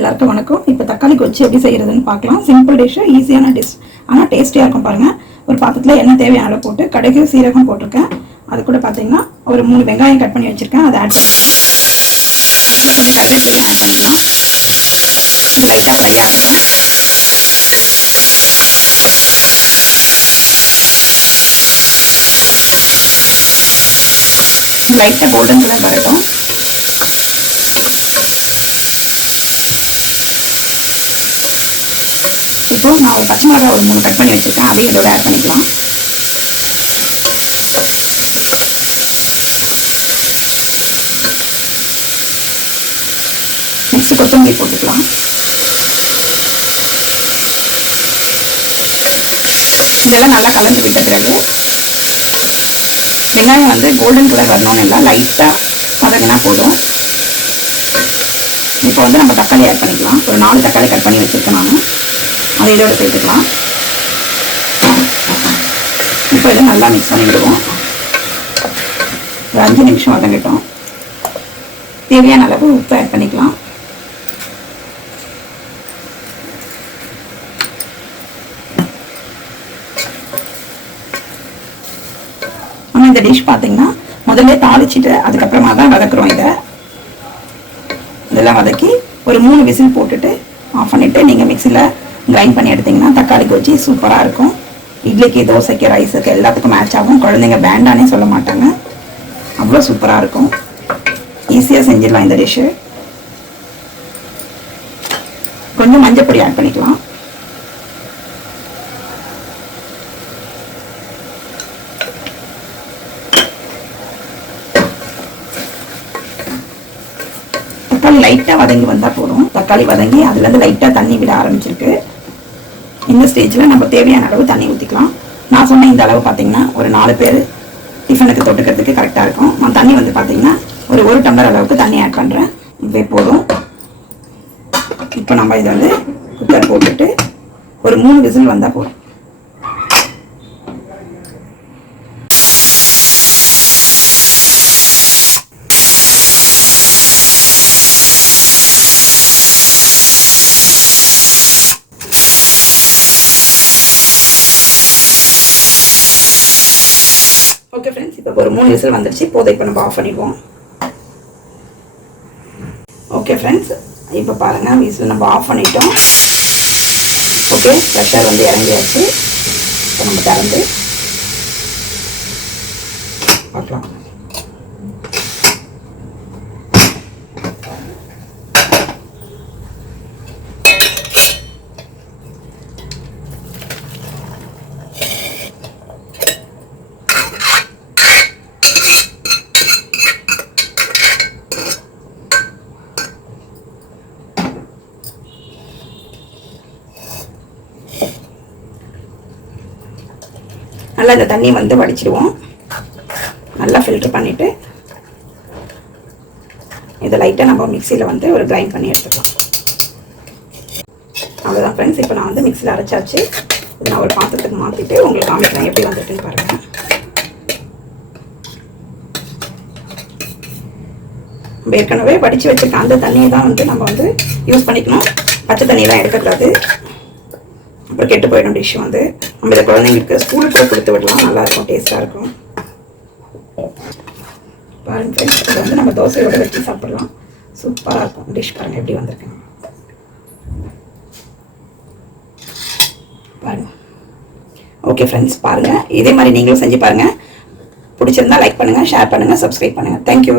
எல்லாருக்கும் வணக்கம். இப்போ தக்காளி கொச்சி எப்படி செய்யறதுன்னு பார்க்கலாம். சிம்பிள் டிஷ், ஈஸியான டிஷ், ஆனால் டேஸ்டியாக இருக்கும் பாருங்கள். ஒரு பாத்திரத்தில் எண்ணெய் தேவையான அளவு போட்டு கடுகு சீரகம் போட்டிருக்கேன். அது கூட பார்த்தீங்கன்னா ஒரு 3 வெங்காயம் கட் பண்ணி வச்சுருக்கேன். அதை ஆட் பண்ணிக்கலாம். கொஞ்சம் கருவேப்பிலையும் ஆட் பண்ணிக்கலாம். லைட்டாக ஃப்ரை ஆகட்டும். லைட்டாக கோல்டன் கலர் வரட்டும். இப்போ நான் ஒரு பச்சை மிளகாய் ஒரு 3 கட் பண்ணி வச்சுருக்கேன். அதையும் இதோட ஆட் பண்ணிக்கலாம். நெக்ஸ்ட் கொத்தமல்லி போட்டுக்கலாம். இதெல்லாம் நல்லா கலந்து விட்ட பிறகு வெங்காயம் வந்து கோல்டன் கலர் வரணும்னு இல்லை, லைட்டாக வதங்கினா போதும். இப்போ வந்து நம்ம தக்காளி ஆட் பண்ணிக்கலாம். ஒரு 4 தக்காளி கட் பண்ணி வச்சுருக்கேன் நான். அதை இதோட சேர்த்துக்கலாம். இப்போ இதை நல்லா மிக்ஸ் பண்ணி விடுவோம். ஒரு 5 நிமிஷம் வதங்கட்டும். தேவையான அளவு உப்பு ஆட் பண்ணிக்கலாம். ஆனால் இந்த டிஷ் பார்த்தீங்கன்னா முதல்ல தாளிச்சிட்டு அதுக்கப்புறமா தான் வதக்குறோம். இதெல்லாம் வதக்கி ஒரு 3 விசில் போட்டுட்டு ஆஃப் பண்ணிவிட்டு நீங்கள் மிக்சியில் கிரைண்ட் பண்ணி எடுத்திங்கன்னா தக்காளி கொச்சி சூப்பராக இருக்கும். இட்லிக்கு, தோசைக்கு, ரைஸுக்கு எல்லாத்துக்கும் மேட்ச் ஆகும். குழந்தைங்க வேண்டானே சொல்ல மாட்டாங்க. அவ்வளோ சூப்பராக இருக்கும். ஈஸியாக செஞ்சிடலாம் இந்த டிஷ்ஷு. கொஞ்சம் மஞ்சள் பொடி ஆட் பண்ணிக்கலாம். தக்காளி லைட்டாக வதங்கி வந்தால் போதும். தக்காளி வதங்கி அதுலேருந்து லைட்டாக தண்ணி விட ஆரம்பிச்சிருக்கு. இந்த ஸ்டேஜில் நம்ம தேவையான அளவு தண்ணி ஊற்றிக்கலாம். நான் சொன்ன இந்த அளவு பார்த்தீங்கன்னா ஒரு 4 பேர் டிஃபனுக்கு தொட்டுக்கிறதுக்கு கரெக்டாக இருக்கும். நான் தண்ணி வந்து பார்த்தீங்கன்னா ஒரு 1 டம்ளர் அளவுக்கு தண்ணி ஆட் பண்ணுறேன். இதே போதும். இப்போ நம்ம இதை வந்து குக்கர் போட்டுட்டு ஒரு 3 விசில் வந்தால் போதும். ஓகே ஃப்ரெண்ட்ஸ், இப்போ ஒரு 3 விசில் வந்துடுச்சு. போதை இப்போ நம்ம ஆஃப் பண்ணிடுவோம். ஓகே ஃப்ரெண்ட்ஸ், இப்போ பாருங்கள் விசில் நம்ம ஆஃப் பண்ணிட்டோம். ஓகே, ப்ரெஷர் வந்து இறங்கியாச்சு. இப்போ நம்ம திறந்து பார்க்கலாம். நல்லா இந்த தண்ணி வந்து வடிச்சிடுவோம். நல்லா ஃபில்டர் பண்ணிவிட்டு இதை லைட்டாக நம்ம மிக்சியில் வந்து ஒரு கிரைண்ட் பண்ணி எடுத்துக்கலாம். அவ்வளோதான் ஃப்ரெண்ட்ஸ். இப்போ நான் வந்து மிக்சியில் அரைச்சாச்சு. இது நான் ஒரு பாத்திரத்துக்கு மாற்றிட்டு உங்களுக்கு காமிக்கிறேன் எப்படி வந்துட்டுன்னு பாருங்கள். நம்ம ஏற்கனவே வடித்து வச்சுருக்கேன். அந்த தண்ணியை தான் வந்து நம்ம வந்து யூஸ் பண்ணிக்கணும். பச்சை தண்ணியெல்லாம் எடுக்கக்கூடாது, அப்புறம் கெட்டு போயிடும் டிஷ் வந்து. நம்ம இதை குழந்தைங்களுக்கு ஸ்கூலுக்கு போய் கொடுத்து விடலாம். நல்லாயிருக்கும், டேஸ்ட்டாக இருக்கும். பாருங்க ஃப்ரெண்ட்ஸ், இதை வந்து நம்ம தோசையோடு வச்சு சாப்பிட்லாம். சூப்பராக இருக்கும் டிஷ். பாருங்கள் எப்படி வந்திருக்கேன் பாருங்கள். ஓகே ஃப்ரெண்ட்ஸ், பாருங்கள் இதே மாதிரி நீங்களும் செஞ்சு பாருங்கள். பிடிச்சிருந்தா லைக் பண்ணுங்கள், ஷேர் பண்ணுங்கள், சப்ஸ்கிரைப் பண்ணுங்கள். தேங்க்யூ.